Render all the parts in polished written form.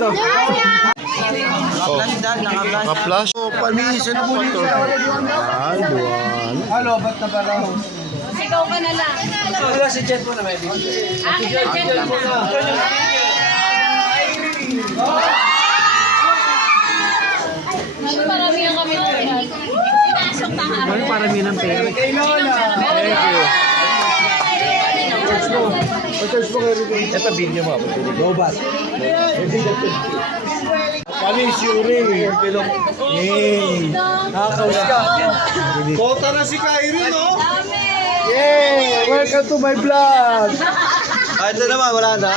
dito. Naka-flash. Panisin na po dito. Halo, ba't na ba raw? Ikaw ka na lang. Wala si Jet po na may bigay. Akin na dyan lang. Marami ang kami ng pera. Pinasok na nga. Marami ng pera. Kay Lola. Thank you. Ito video mo. Robot. Kami si Uri. Yay. Nakakausap ka. Kota na si Kyrie, no? Yay! Welcome to my vlog! Ito naman, wala na.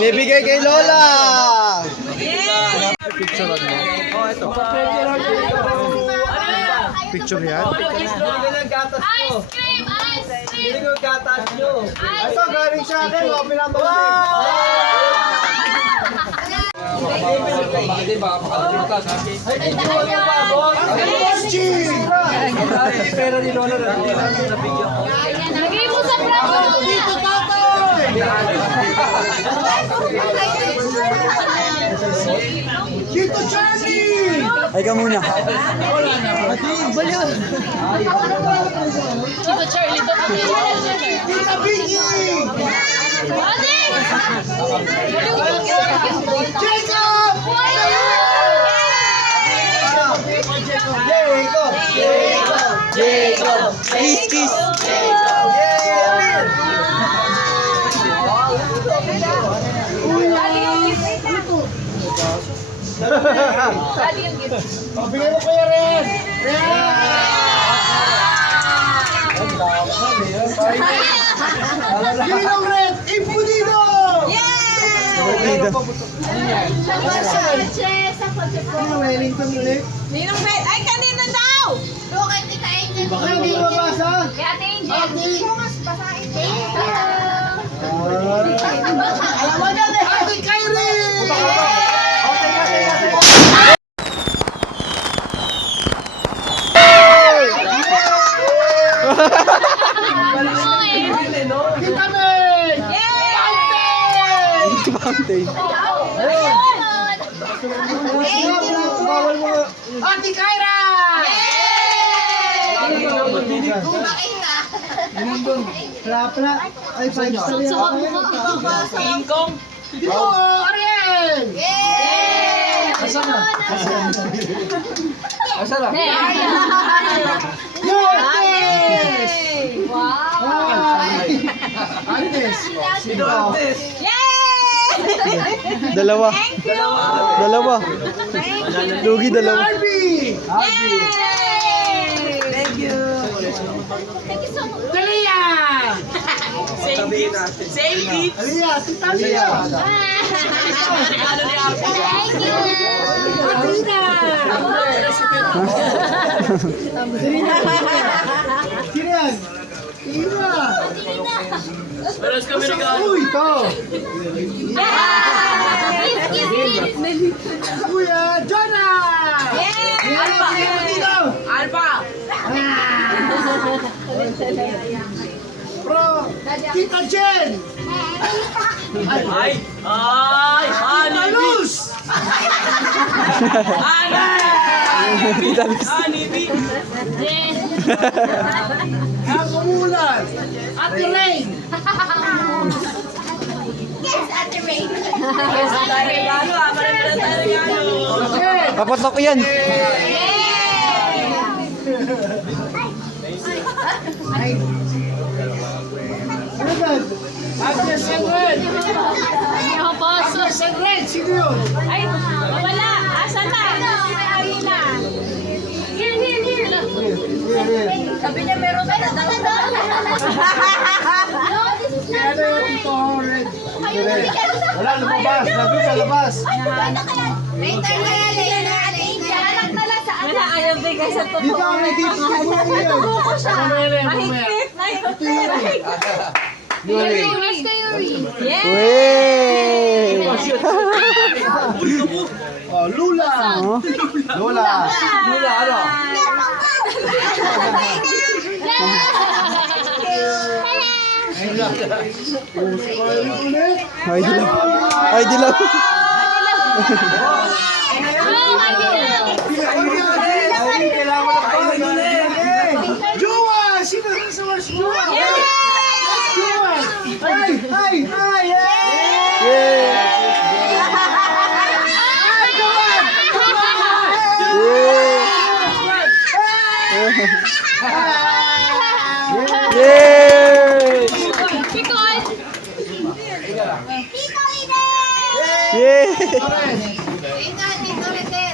Bibigay kay Lola! Picture mo. Oh, ito. Picture yan? Ice cream! Ice cream! Hindi ko gatas nyo. Ito, galing sa akin. Pera ni Lola na. Lagay mo sa braso! Dito, Dito, Charlie! Ay ka muna. Dito, Charlie. Dito, Vicky! Jacob! Jacob! Jacob! Kiss, kiss. Daddy yung gift. Bigay mo kaya rin! Ginong red! Impunido! Wellington ulit. Ninong Bet. Ay, kanina daw! Doon kay Tita Angel. Baka hindi mabasa? Kay Ate Angel. Ate! basahin. Alam mo na, Ate Kyrie! Kita Meg! Fountain. Ate Kyra! Pla. Ay, 5 star yan. Ingkong. Dito, Ariel! Asan na? Asan na? Yes! Wow! Antes! Sino Antes? Dalawa. Dalawa. Lugi dalawa. Arby! Thank you. Thank you so much. Dalia! Same gift. Dalia, tita Dalia! Thank you. Atina! Sino yan? Tina! Paras kami regalo. Uy, ito! Kuya Jonah! Alpha. Dito! Alpha. Pro! Tita Jen! Ay! Talus! Honeybee! Kamulan! Ate Rain! Yes, Ate Ray! Yes, Ate Ray! Regalo. Papatok yan. Agad! Agnes and Red! Agnes and Red! Sino yun? Ay, wala! Asan na? May-ari na. Here. Sabi niya meron ka na daw. No, this is not Ano yung ito? Red? Wala, lumabas! Nandun sa labas! Later na yan, anak na lang sa anak. Wala, ayaw bigay sa totoo. Dito ang nag-tips ko yun! Totoo ko siya. Mahigpit! Mahigpit. Yuri! Mas kayo, yes! Wey! Oh, Lula! Lula! Lula, ano? Ay, dilaw. Ay, dilaw. Kailangan mo ng Jua! Sino sa mas Jua? Jua! Ay! Yay! Yay!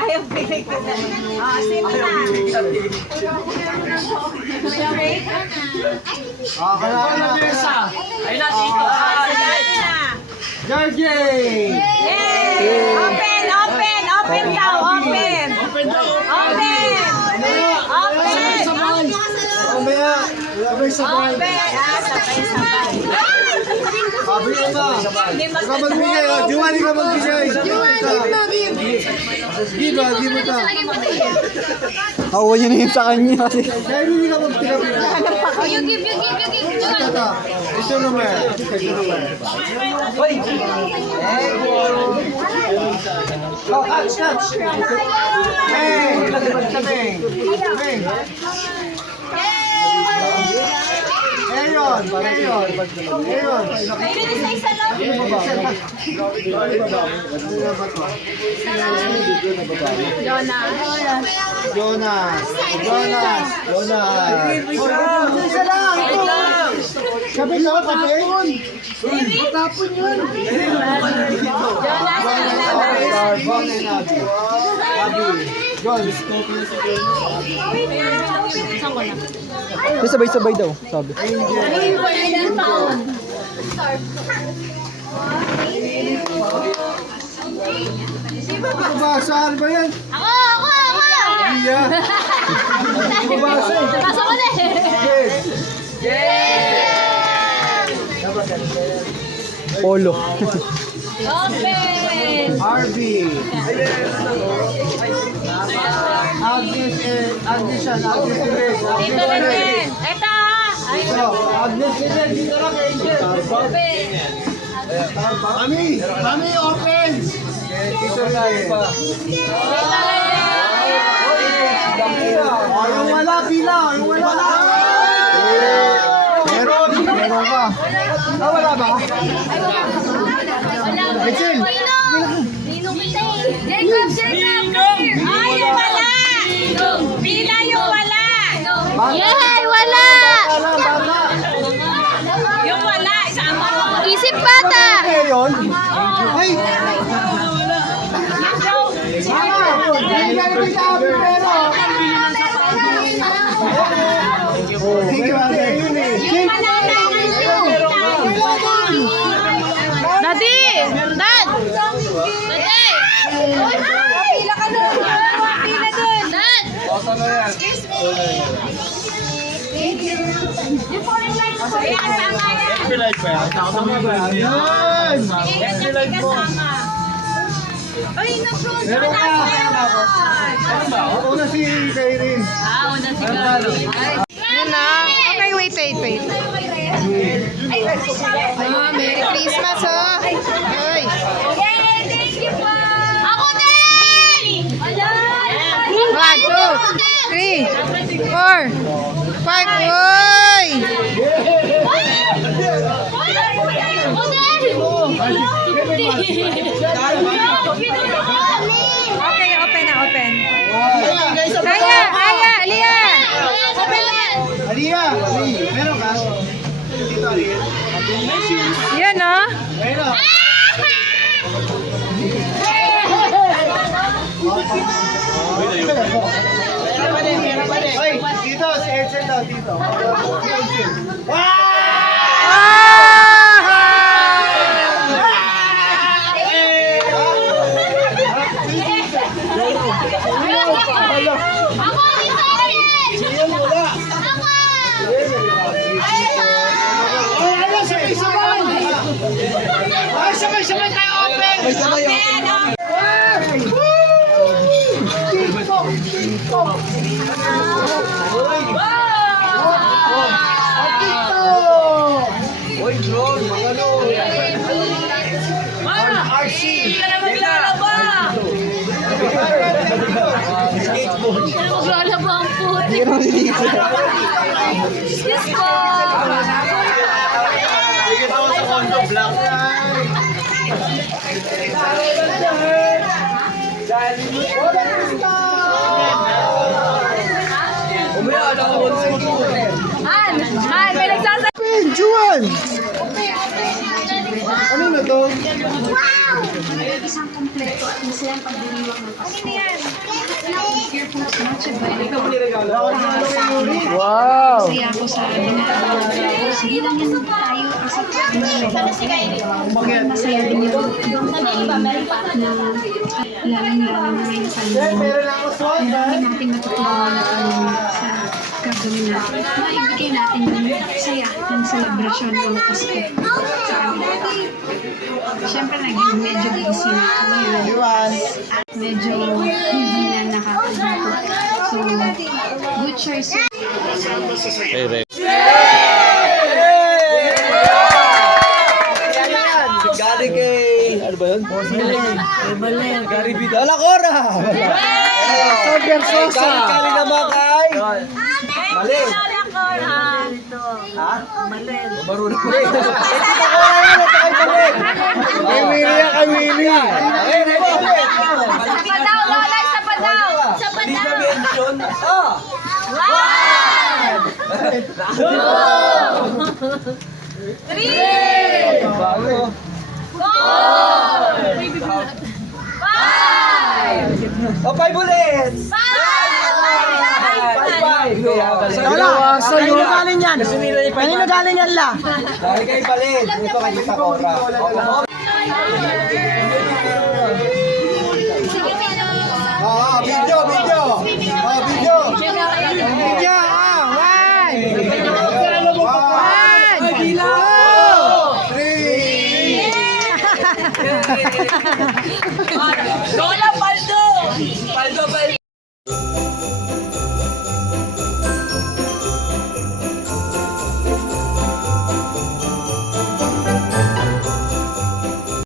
Ayaw bigay ko na. Sino na? Kailangan na piyesa. Ayun na, dito. Georgie! Yay! Open daw, open! Open! Mamaya, labay sabay. Sabay-sabay. Sabi ko na. Hindi Huwag ka magbigay. Jua, di ka magbigay. Give mo ta. Awa niya na yun sa kanya kasi. Kaya hindi ka magpilapin. You give. Ito naman. Oh, catch. Hey! Ayon. Ayun na isa lang. Jonas. Isa lang. Sabi ko, tapon. Tapon yun. Sabay-sabay daw, sabi. Saan ba yan? Ako! Iya. Bumasa eh. Pasok ko na Polo. Open! Harvey. Agnes yan. Dito na din. Ito! Agnes yan. Dito lang kay Angel. Open! Mami, open! Dito lang eh. Yung wala, pila. Yung wala. Meron ka. Wala ba? Angel. Ninong kita eh. Jacob! Ay, yung wala! Pila yung wala! Yay! Wala! Bata. Yung wala! Isama mo. Isip bata! Yun? Ay! Daddy! Dad! Daddy! Pila ka doon! Pila doon! Dad! Yung foreign light ko. Ayan, tama yan. Yan! Ay, naku! Meron ka! Una si Kairin. Una si Gabi. Yun na. Okay, wait. Merry Christmas, oh. Ay. Yay! Thank you po! Ako din! 1, 2, 3, 4, 5. Uy! Okay, open na, open. Aya, Lia! Open na! Aliyah! Meron ka? Dito, Aliyah. Yan, oh. Meron. Ay, dito, si Edsel daw, dito. Sabay tayo open! Hindi ka na maglalaba! yan? Ano na to? Isang kompleto at masayang pagdiriwang ng Pasko. Here po sa Noche Buena. Wow! Masaya ako sa ginagawa. Hindi lang yan tayo kasi masaya din yung lalong-lalong ngayon sa marami natin matutunan sa gagawin natin. Maibigay natin yung saya ng selebrasyon ng Pasko sa kanila. Siyempre, medyo busy na ako ngayon. Medyo hindi na nakakagawa. So, good choice. Galing kay... Ano ba yun? Gary Vidal. Wala Cora! Sober Sosa! Galing naman kay... Mali. Ha? Mali. Marunong ko eh. Ito ko ngayon at kay Mali. Kay Willie yan, kay Willie. Sa padaw, Lola, sa padaw. Sa Hindi padaw. na mention. Ah! Three, Bago. four, five, O, 5 ulit! five. Dalawa sa'yo! Kanino galing yan la? Galing kay Palit. Ito kay Tita Cora. Video, video. Video. Video, one! Three.